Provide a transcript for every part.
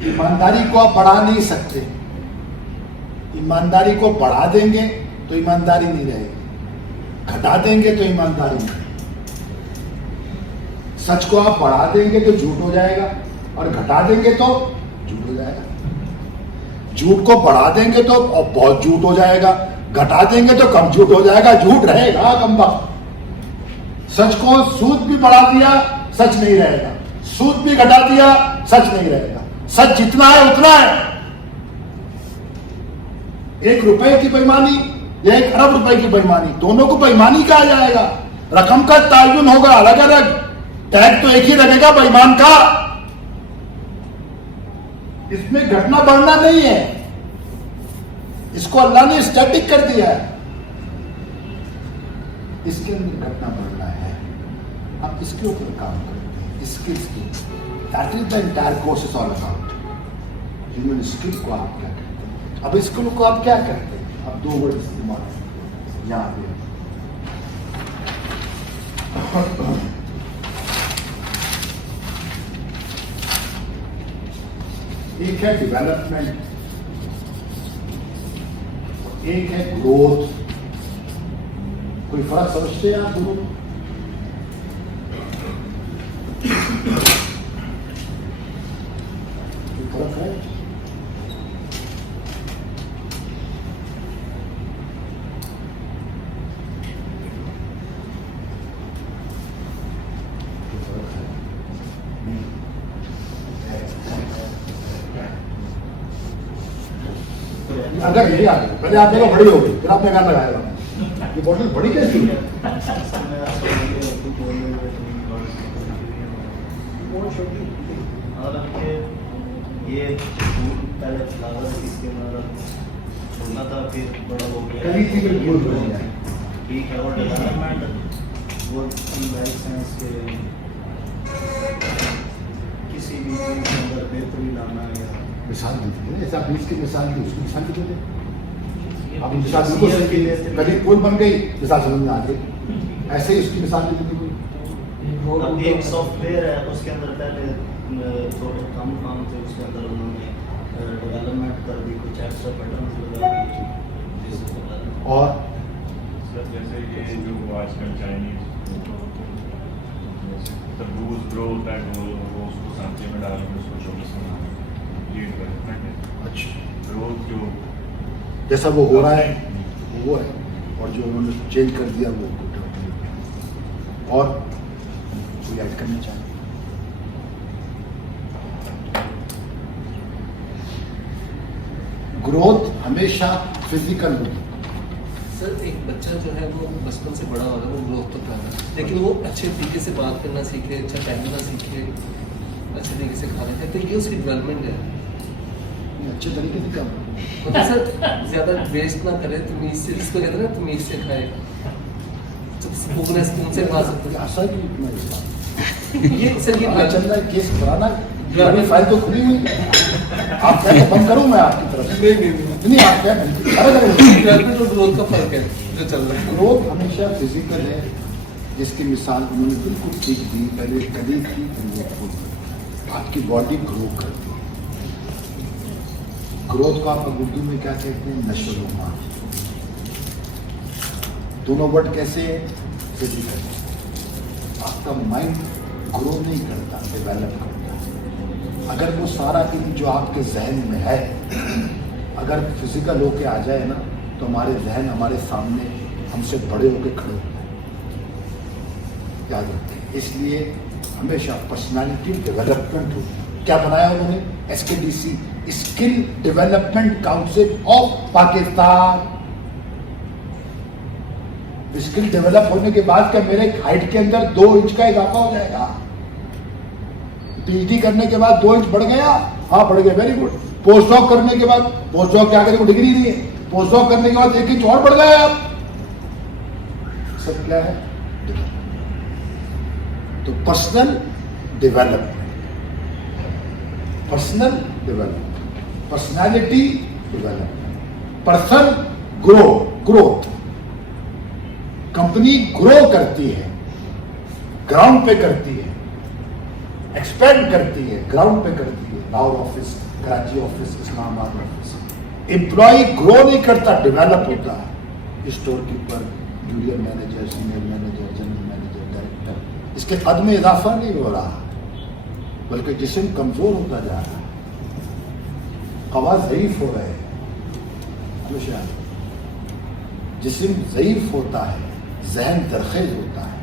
ایمانداری کو آپ بڑھا نہیں سکتے. ایمانداری کو بڑھا دیں گے تو ایمانداری نہیں رہے گی, گھٹا دیں گے تو ایمانداری نہیں رہے گی. سچ کو آپ بڑھا دیں گے تو جھوٹ ہو جائے گا, اور گھٹا دیں گے تو جھوٹ ہو جائے گا. جھوٹ کو بڑھا دیں گے تو بہت جھوٹ ہو جائے گا, گھٹا دیں گے تو کم جھوٹ ہو جائے گا. جھوٹ رہے گا کم وقت. سچ کو سود بھی بڑھا دیا سچ نہیں رہے گا, سود بھی گھٹا دیا سچ نہیں رہے گا. سچ جتنا ہے اتنا ہے. 1 روپے کی بےایمانی یا 1 ارب روپے کی بےایمانی, دونوں کو بےایمانی کہا جائے گا. رقم کا تعین ہوگا الگ الگ, ٹیگ تو ایک ہی لگے گا بےایمان کا. اس میں گھٹنا بڑھنا نہیں ہے, اس کو اللہ نے اسٹیٹک کر دیا ہے. اس کے اندر گھٹنا بڑھنا ہے. اب اس کے اوپر کام کرتے ہیں, اسکلس کی. That is the entire course is all about. Human skill کو آپ کیا کہتے ہیں؟ اب اسکل کو آپ کیا کرتے ہیں؟ اب 2 ورڈ استعمال یہاں پہ. ایک ہے ڈیولپمنٹ, ایک ہے گروتھ. کوئی فرق سمجھتے ہیں آپ دونوں؟ کوئی فرق ہے؟ اگر میری آ گئی پہلے آپ دیکھو بڑی ہو گئی, پھر آپ نے کہاں لگایا گا یہ بوٹل بڑی کیسی ہے؟ کسی بھی چیز کے اندر بہتری لانا یا مثال دیتی ہے, ایسا 20 کی مثال دی, اس کی مثال بھی دے. اب مثال بالکل کبھی پول بن گئی, مثال سمجھ میں آ گئی. ایسے ہی اس کی مثال بھی دی. اب ایک سافٹ ویئر ہے, اس کے اندر پہلے تھوڑے کم کام تھے, اس کے اندر انہوں نے ڈیولپمنٹ کر دی, کچھ ایکسٹرا پیٹرنز لگا دی. اور جیسے یہ جو آج کل چائنیز تربوز گرو ہوتا ہے, وہ اس کو سانچے میں ڈال کے اس کو چوبیس بنا یہ ڈیولپمنٹ ہے. اچھا, گروتھ جو جیسا وہ ہو رہا ہے وہ ہے, اور جو انہوں نے چینج کر دیا وہ. اور کوئی ایڈ کرنا چاہیے؟ گروتھ ہمیشہ فزیکل ہوتی ہے. سر ایک بچہ جو ہے وہ بچپن سے بڑا ہوگا, وہ گروتھ تو کر رہا ہے, لیکن وہ اچھے طریقے سے بات کرنا سیکھے, اچھا ٹہلنا سیکھے, اچھے طریقے سے کھانا کھائے, تو یہ اس کی ڈیولپمنٹ ہے. اچھے طریقے سے کام مطلب سر زیادہ ویسٹ نہ کرے, تمیز سے, اس کو کہتے ہیں نا تمیز سے کھائے, ان سے بات سکتے ایسا بھی اتنا یہ سر یہ چل رہا ہے کیس کرانا. فائل تو کھلی ہوئی ہے, آپ کہیں بند کروں میں آپ کی طرف؟ نہیں, آپ کیا ڈیولپمنٹ اور گروتھ کا فرق ہے جو چل رہا ہے. گروتھ ہمیشہ فزیکل ہے, جس کی مثال انہوں نے بالکل ٹھیک دی. پہلے کلی تھی, آپ کی باڈی گرو کرتی ہے. گروتھ کو آپ اردو میں کیا کہتے ہیں؟ نشو و نما. دونوں ورڈ کیسے ہیں؟ فزیکل. آپ کا مائنڈ گرو نہیں کرتا, ڈیولپ کرتا. اگر وہ سارا علم جو آپ کے ذہن میں ہے اگر فزیکل ہو کے آ جائے نا, تو ہمارے ذہن ہمارے سامنے ہم سے بڑے ہو کے کھڑے ہوتے ہیں. یاد رکھیں, اس لیے ہمیشہ پرسنالٹی ڈیولپمنٹ ہوتی. کیا بنایا انہوں نے؟ SKDC, skill development council of Pakistan. Skill develop ہونے کے بعد کیا میرے ہائٹ کے اندر 2 انچ کا اضافہ ہو جائے گا؟ PhD کرنے کے بعد 2 انچ بڑھ گیا؟ ہاں بڑھ گیا, ویری گڈ. پوسٹ ڈاک کرنے کے بعد, پوسٹ ڈاک کیا کرے, وہ ڈگری نہیں ہے, پوسٹ ڈاک کرنے کے بعد 1 انچ اور بڑھ گیا. آپ سب کیا ہے؟ تو personal development, personal development, personality development, person growth. Company grow کرتی ہے, گراؤنڈ پہ کرتی ہے, ایکسپینڈ کرتی ہے, گراؤنڈ پہ کرتی ہے. Lahore office, Karachi office, Islamabad office. Employee grow नहीं करता, डेवलप होता है। Store keeper, junior manager, senior manager, general manager, director, इसके कद में इजाफा नहीं हो रहा, बल्कि जिस्म कमजोर होता जा रहा है, कवा ज़ईफ हो रहे हैं। हमेशा जिस्म ज़ईफ होता है, जहन दरखेज होता है।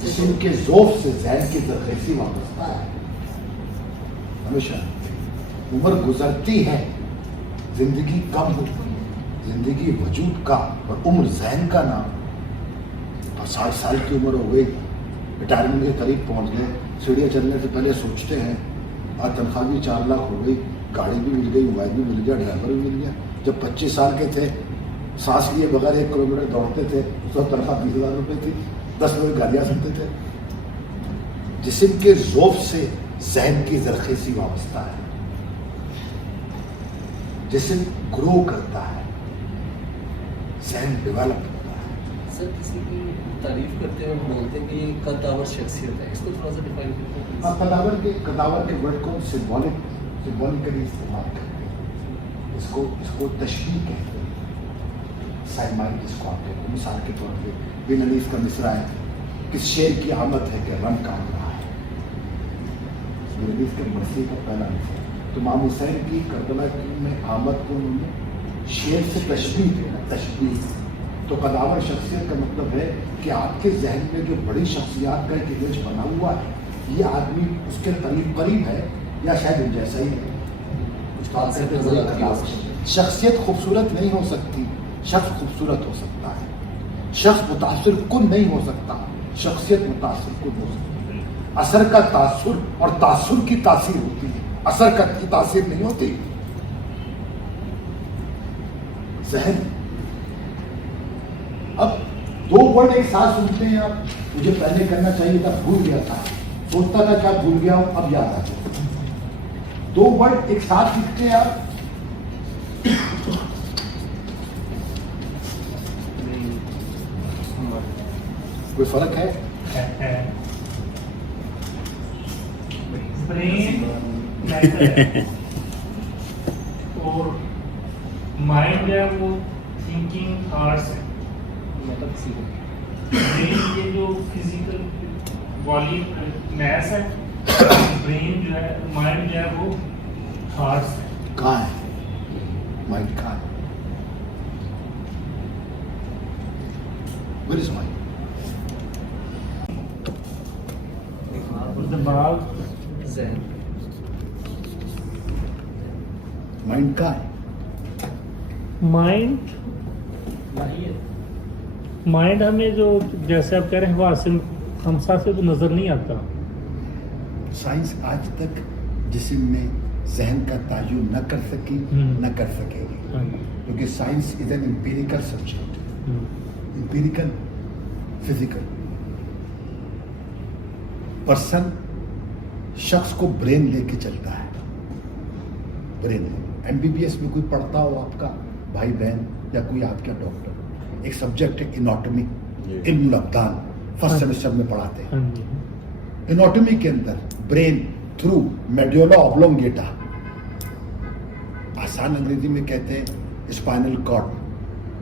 जिस्म के ज़ौफ़ से जहन की दरखेज़ी वाबस्ता है। हमेशा उम्र गुजरती है, जिंदगी कम होती है, जिंदगी वजूद का और उम्र जहन का नाम। और 60 साल की उम्र हो गई, रिटायरमेंट के करीब पहुंच गए, सीढ़ियाँ चलने से पहले सोचते हैं और तनख्वाह भी 4 लाख हो गई, गाड़ी भी मिल गई, मोबाइल भी मिल गया, ड्राइवर भी मिल गया। जब 25 साल के थे, सांस लिए बगैर 1 किलोमीटर दौड़ते थे, तो तनख्वाह 20,000 रुपये थी, 10 लोग गाड़ियाँ सकते थे। जिस्म के ज़ौफ़ से जहन की जरखेज़ी वाबस्ता है। जिस्म ग्रो करता है, जहन डेवलप होता है। सर किसी की तारीफ करते हैं और बोलते हैं कि ये कद्दावर शख्सियत है, इसको थोड़ा सा डिफाइन करते हैं। कदावर के वर्ड को सिंबॉलिकली इस्तेमाल करते हैं। इसको तशबीह कहते हैं, साइमाई जिसको आप कहते हैं। मिसाल के तौर पे बिन अनीस का मिसरा है, किस शेर की आमद है कि रन काम रहा है। बिन अनीस के मरसी का पहला मिसरा। तो इमाम हुसैन की करबला में आमद को उन्होंने शेर से तशबीह किया, तशबीह। तो कदावर शख्सियत का मतलब है कि आपके जहन में जो बड़ी शख्सियात का एक इमेज बना हुआ है, ये आदमी उसके करीब है या शायद उन जैसा ही है। शख्सियत खूबसूरत नहीं हो सकती, शख्स खूबसूरत हो सकता है। शख्स मुतासिर कुन नहीं हो सकता, शख्सियत मुतासिर कुन हो सकती है। असर का तासुर और तासुर की तासीर होती है, असर का की तासीर नहीं होती। जहन, अब 2 वर्ड एक साथ सुनते हैं आप, मुझे पहले करना चाहिए था, भूल गया था, सोचता था क्या भूल गया हूं, अब याद आ गया। 2 वर्ड एक साथ लिखते हैं आप, कोई फर्क है? ब्रेन मैटर और माइंड जो है वो थिंकिंग थॉट्स है। मतलब ब्रेन ये जो फिजिकल बॉडी मैस है, ब्रेन जो है, माइंड जो है वो थॉट्स है। कहाँ है माइंड? कहाँ है? Where is mind? दिमाग, जहन माइंड कहाँ है? माइंड हमें जो जैसे आप कह रहे हैं वासिल हमसा से तो नजर नहीं आता। साइंस आज तक जिस्म में जहन का तायुन न कर सकी, न कर सकेगी, क्योंकि science is an empirical subject. Empirical, physical. Person शख्स को ब्रेन लेके चलता है, ब्रेन। एमबीबीएस में कोई पढ़ता हो आपका भाई बहन या कोई आपका डॉक्टर, एक सब्जेक्ट है एनाटॉमी, इल्मुल अब्दान, फर्स्ट सेमेस्टर में पढ़ाते हैं। एनाटॉमी के अंदर ब्रेन थ्रू मेडुला ऑब्लोंगेटा, आसान अंग्रेजी में कहते हैं स्पाइनल कॉर्ड,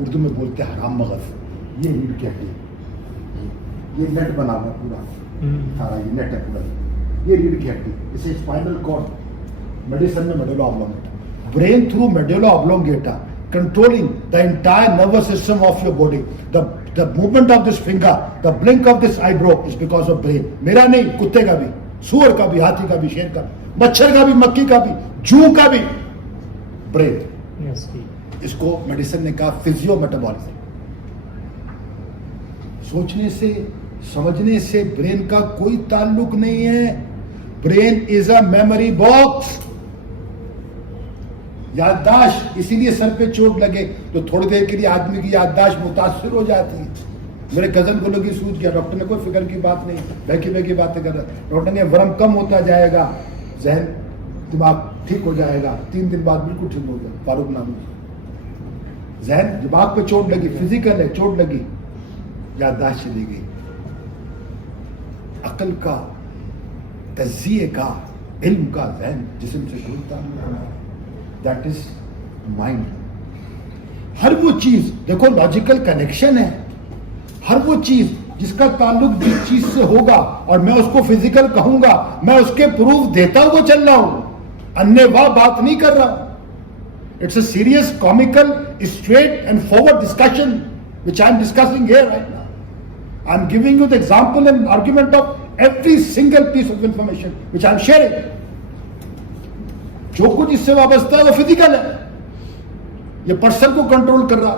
उर्दू में बोलते हैं हराम मगज। ये रीढ़ की हड्डी, ये नेट बना हुआ पूरा, सारा ये नेट है पूरा, ये रीढ़ की हड्डी, इसे स्पाइनल कॉर्ड, मेडिसिन में medulla oblongata. Brain through medulla oblongata controlling the entire nervous system of your body. The movement of this finger, the blink of this eyebrow is because of brain. मेरा नहीं, कुत्ते का भी, सूअर का भी, हाथी का भी, शेर का भी, मच्छर का भी, मक्खी का भी, जू का भी, ब्रेन। इसको मेडिसिन ने कहा फिजियो मेटाबॉलिज्म। सोचने से, समझने से ब्रेन का कोई ताल्लुक नहीं है। Brain is a memory box, याददाश्त। इसीलिए सर पे चोट लगे तो थोड़ी देर के लिए आदमी की याददाश्त मुतासिर हो जाती है। मेरे कजन को लगी, सूझ गया, डॉक्टर ने कोई फिक्र की बात नहीं, बहकी बहकी बातें कर रहा। डॉक्टर ने वरम कम होता जाएगा, जहन दिमाग ठीक हो जाएगा। 3 दिन बाद बिल्कुल ठीक हो गया, फारूक नाम। जहन दिमाग पे चोट लगी, फिजिकल है, चोट लगी, याददाश्त चली गई। अकल का तज्जिए का, इल्म का जहन जिस्म से कोई ताल्लुक नहीं है, दैट इज माइंड। हर वो चीज, देखो लॉजिकल कनेक्शन है, हर वो चीज जिसका ताल्लुक जिस चीज से होगा और मैं उसको फिजिकल कहूंगा, मैं उसके प्रूफ देता हुआ चल रहा हूं, अन्य वाह बात नहीं कर रहा। It's a serious comical straight and forward discussion which I am discussing here right now. I am giving you the example and argument of every single piece of information which I am sharing. जो कुछ इससे वाबस्ता है वो physical है, ये person को control कर रहा,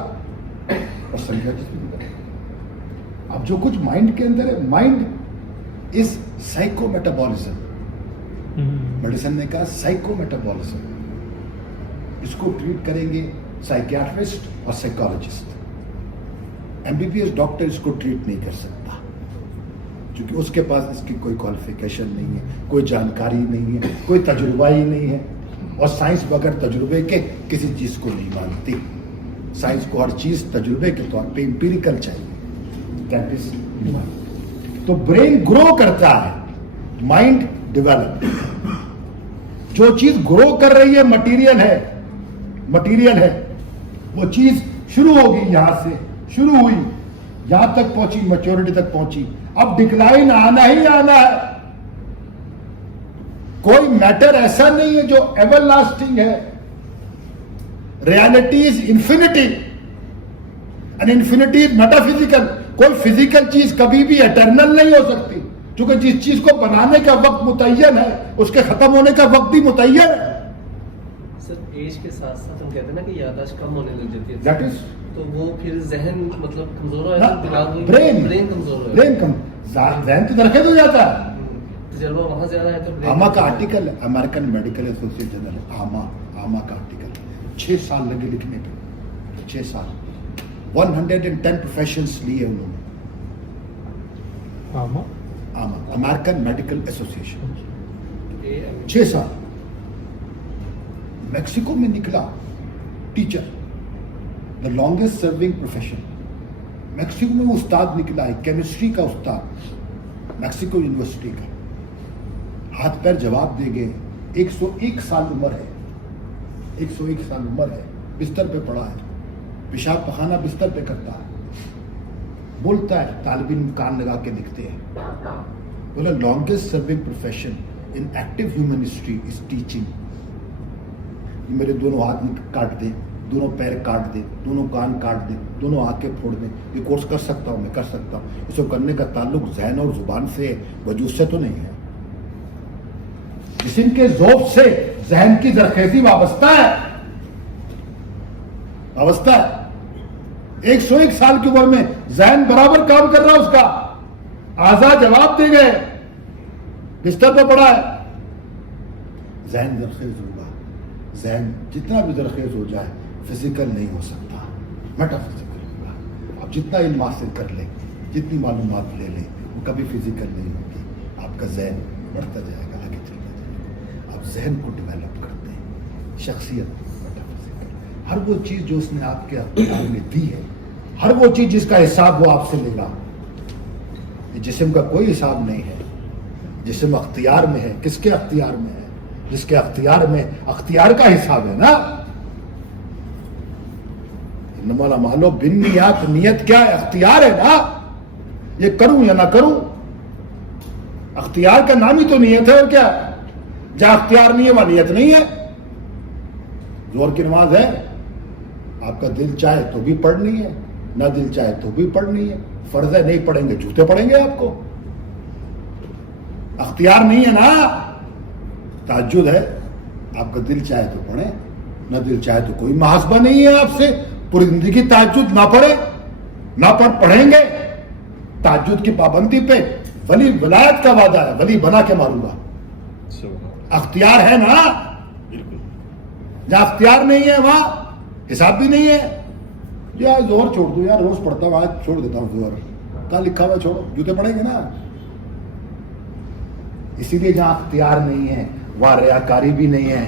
पर्सन का जिसमें कर रहा। अब जो कुछ माइंड के अंदर है, माइंड इज साइकोमेटाबॉलिज्म। मेडिसिन ने कहा साइकोमेटाबॉलिज्म, इसको ट्रीट करेंगे साइकियाट्रिस्ट और साइकोलॉजिस्ट। एमबीबीएस डॉक्टर इसको ट्रीट नहीं कर सकता, क्योंकि उसके पास इसकी कोई क्वालिफिकेशन नहीं है, कोई जानकारी नहीं है, कोई तजुर्बा ही नहीं है, और साइंस बगैर तजुर्बे के किसी चीज को नहीं मानती। साइंस को हर चीज तजुर्बे के तौर पे इंपीरिकल चाहिए, दैट इज माइंड। तो ब्रेन ग्रो करता है, माइंड डेवलप। जो चीज ग्रो कर रही है मटीरियल है, मटीरियल है, वो चीज शुरू होगी, यहां से शुरू हुई, यहां तक पहुंची, मैच्योरिटी तक पहुंची, अब डिक्लाइन आना ही आना है। कोई मैटर ऐसा नहीं है जो एवर लास्टिंग है। Reality is infinity and infinity is metaphysical. कोई फिजिकल चीज कभी भी एटर्नल नहीं हो सकती, क्योंकि जिस चीज को बनाने का वक्त मुतय्यन है, उसके खत्म होने का वक्त भी मुतय्यन है। सर एज के साथ साथ हम कहते हैं ना कि याददाश्त कम होने लग जाती है, दैट इज, तो वो फिर जहन मतलब कमजोर हो जाता है, दिमाग में ब्रेन कमजोर हो ब्रेन कम, जहन तो दरखेज हो जाता है। तजर्बा वहां से आ रहा है तो brain आमा का कमजोर आर्टिकल है, अमेरिकन मेडिकल एसोसिएशन है, आमा का आर्टिकल 6 साल लगे लिखने पे, 6 साल, 110 प्रोफेशंस लिए उन्होंने। आमा, अमेरिकन मेडिकल एसोसिएशन, है। 6 साल। मैक्सिको में निकला teacher, the longest serving profession. Mexico में वो उस्ताद निकला है, केमिस्ट्री का उस्ताद, मैक्सिको यूनिवर्सिटी का, हाथ पैर जवाब दे गए। 101 साल उम्र है, 101 साल उम्र है, बिस्तर पे पड़ा है, पेशाब पखाना बिस्तर पे करता है, बोलता है, तालिब इल्म कान लगा के दिखते हैं। बोला longest serving profession in active human history is teaching. मेरे दोनों हाथ काट दे, दोनों पैर काट दे, दोनों कान काट दे, दोनों आंखें फोड़ दे, ये कोर्स कर सकता हूँ, मैं कर सकता हूँ। इसको करने का ताल्लुक ज़हन और जुबान से है, वजूद से तो नहीं है। जिस्म के ज़ौक़ से ज़हन की जरखेज़ी वाबस्ता है, वाबस्ता है। 101 साल की उम्र में ज़हन बराबर काम कर रहा है उसका, आज़ाद जवाब दे गए, बिस्तर पर पड़ा है। ज़हन जरखेज़ होगा, ज़हन जितना भी जरखेज़ हो जाए फिजिकल नहीं हो सकता, मेटाफिजिकल होगा। आप जितना इल्म हासिल कर लें, जितनी मालूमात ले लें, वो कभी फिजिकल नहीं होगी। आपका ज़हन बढ़ता जाएगा, आगे चलता जाएगा। आप ज़हन को डेवलप करते हैं, शख्सियत मेटाफिजिकल। हर वो चीज़ जो उसने आपके अख्तियार में दी है, हर वो चीज़ जिसका हिसाब वो आपसे लेगा। ये जिस्म का कोई हिसाब नहीं है, जिस्म अख्तियार में है। किसके अख्तियार में है? जिसके अख्तियार में अख्तियार का हिसाब है ना। इन्नमल अमालु बिन्नियात, नियत क्या है? अख्तियार है ना, ये करूं या ना करूं। अख्तियार का नाम ही तो नियत है, और क्या? जहां अख्तियार नहीं है वहां नियत नहीं है। जोर की नमाज है, आपका दिल चाहे तो भी पढ़नी है, ना दिल चाहे तो भी पढ़नी है। फर्ज है, नहीं पढ़ेंगे जूते पड़ेंगे आपको। अख्तियार नहीं है ना। ताज्जुद है, आपका दिल चाहे तो पढ़े, ना दिल चाहे तो कोई मुहासबा नहीं है आपसे। पूरी जिंदगी ताज्जुद ना पढ़े, ना पढ़ेंगे। ताज्जुद की पाबंदी पे वली विलायत का वादा है, वली बना के मारूंगा। अख्तियार है ना। जहां अख्तियार नहीं है वहां हिसाब भी नहीं है। यार जोर छोड़ दो यार, रोज पढ़ता हूं, आज छोड़ देता हूं जोर। कहा लिखा हुआ छोड़ो, जूते पड़ेंगे ना। इसीलिए जहां अख्तियार नहीं है वहां रियाकारी भी नहीं है।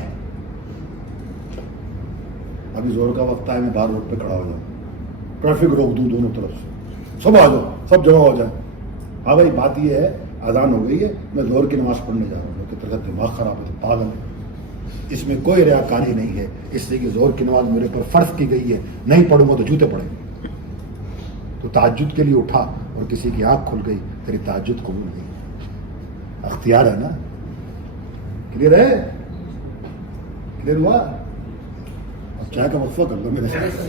अभी जोर का वक्त आए, मैं बाहर रोड पे खड़ा हो जाऊं, ट्रैफिक रोक दूं दोनों तरफ से, सब आ जाओ, सब जमा हो जाए। हाँ भाई, बात यह है اذان ہو گئی ہے, میں زور کی نماز پڑھنے جا رہا ہوں کہ تیرا دماغ خراب ہے تو پاگل ہے. اس میں کوئی ریاکاری نہیں ہے, اس لیے کہ زور کی نماز میرے پر فرض کی گئی ہے, نہیں پڑھوں گا تو جوتے پڑیں گے. تو تہجد کے لیے اٹھا اور کسی کی آنکھ کھل گئی, تیری تہجد قبول نہیں. اختیار ہے نا, کلیئر ہے, کلیئر ہوا. اب چائے کا وقفہ کر لو میرے ساتھ.